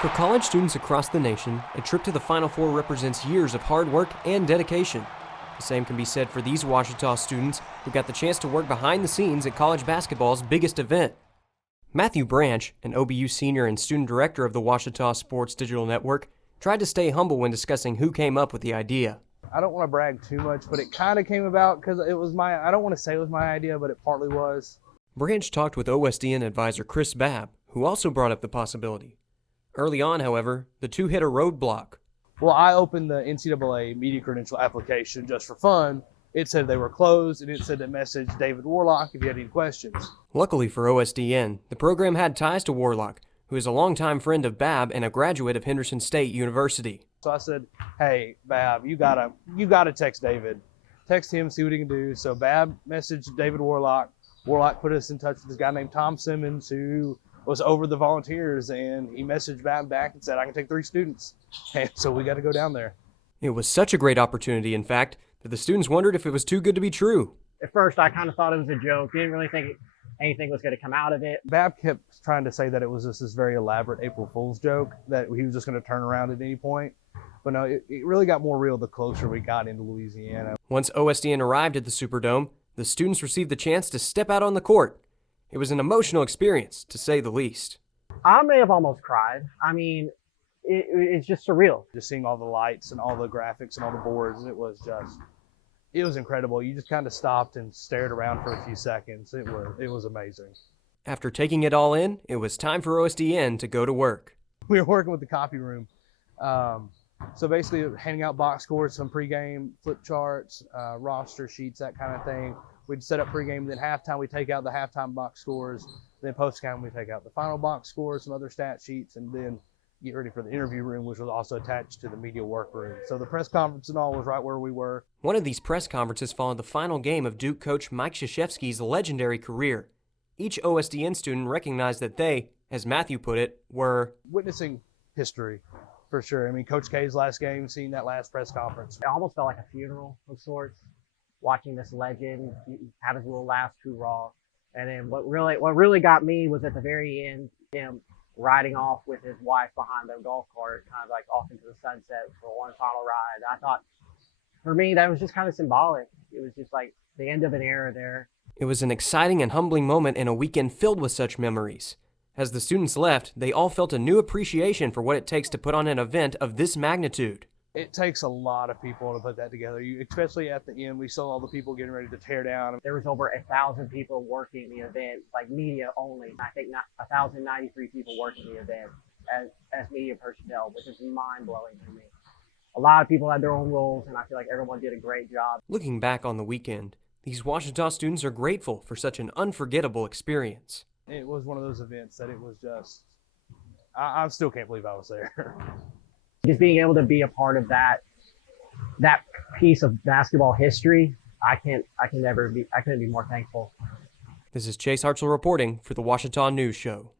For college students across the nation, a trip to the Final Four represents years of hard work and dedication. The same can be said for these Ouachita students who got the chance to work behind the scenes at college basketball's biggest event. Matthew Branch, an OBU senior and student director of the Ouachita Sports Digital Network, tried to stay humble when discussing who came up with the idea. I don't want to brag too much, but it kind of came about because it was I don't want to say it was my idea, but it partly was. Branch talked with OSDN advisor Chris Babb, who also brought up the possibility. Early on, however, the two hit a roadblock. Well, I opened the NCAA media credential application just for fun. It said they were closed, and it said to message David Warlock if you had any questions. Luckily for OSDN, the program had ties to Warlock, who is a longtime friend of Babb and a graduate of Henderson State University. So I said, "Hey, Babb, you gotta text David. Text him, see what he can do." So Babb messaged David Warlock. Warlock put us in touch with this guy named Tom Simmons, who was over the volunteers, and he messaged Babb back and said, "I can take 3 students." And so we got to go down there. It was such a great opportunity, in fact, that the students wondered if it was too good to be true. At first, I kind of thought it was a joke. Didn't really think anything was going to come out of it. Babb kept trying to say that it was just this very elaborate April Fool's joke, that he was just going to turn around at any point. But no, it really got more real the closer we got into Louisiana. Once OSDN arrived at the Superdome, the students received the chance to step out on the court. It was an emotional experience, to say the least. I may have almost cried. I mean, it's just surreal. Just seeing all the lights and all the graphics and all the boards, it was incredible. You just kind of stopped and stared around for a few seconds. It was amazing. After taking it all in, it was time for OSDN to go to work. We were working with the copy room. So basically handing out box scores, some pregame, flip charts, roster sheets, that kind of thing. We'd set up pregame, then halftime we take out the halftime box scores, then postgame we take out the final box scores, some other stat sheets, and then get ready for the interview room, which was also attached to the media workroom. So the press conference and all was right where we were. One of these press conferences followed the final game of Duke coach Mike Krzyzewski's legendary career. Each OSDN student recognized that they, as Matthew put it, were witnessing history, for sure. I mean, Coach K's last game, seeing that last press conference. It almost felt like a funeral of sorts, watching this legend have his little last hoorah. And then what really got me was at the very end, him riding off with his wife behind their golf cart, kind of like off into the sunset for one final ride. I thought, for me, that was just kind of symbolic. It was just like the end of an era there. It was an exciting and humbling moment in a weekend filled with such memories. As the students left, they all felt a new appreciation for what it takes to put on an event of this magnitude. It takes a lot of people to put that together. Especially at the end, we saw all the people getting ready to tear down. There was over 1,000 people working the event, like media only. I think 1,093 people working the event as media personnel, which is mind-blowing to me. A lot of people had their own roles, and I feel like everyone did a great job. Looking back on the weekend, these Ouachita students are grateful for such an unforgettable experience. It was one of those events that it was just, I still can't believe I was there. Just being able to be a part of that piece of basketball history, I couldn't be more thankful. This is Chase Hartzell reporting for the Ouachita News Show.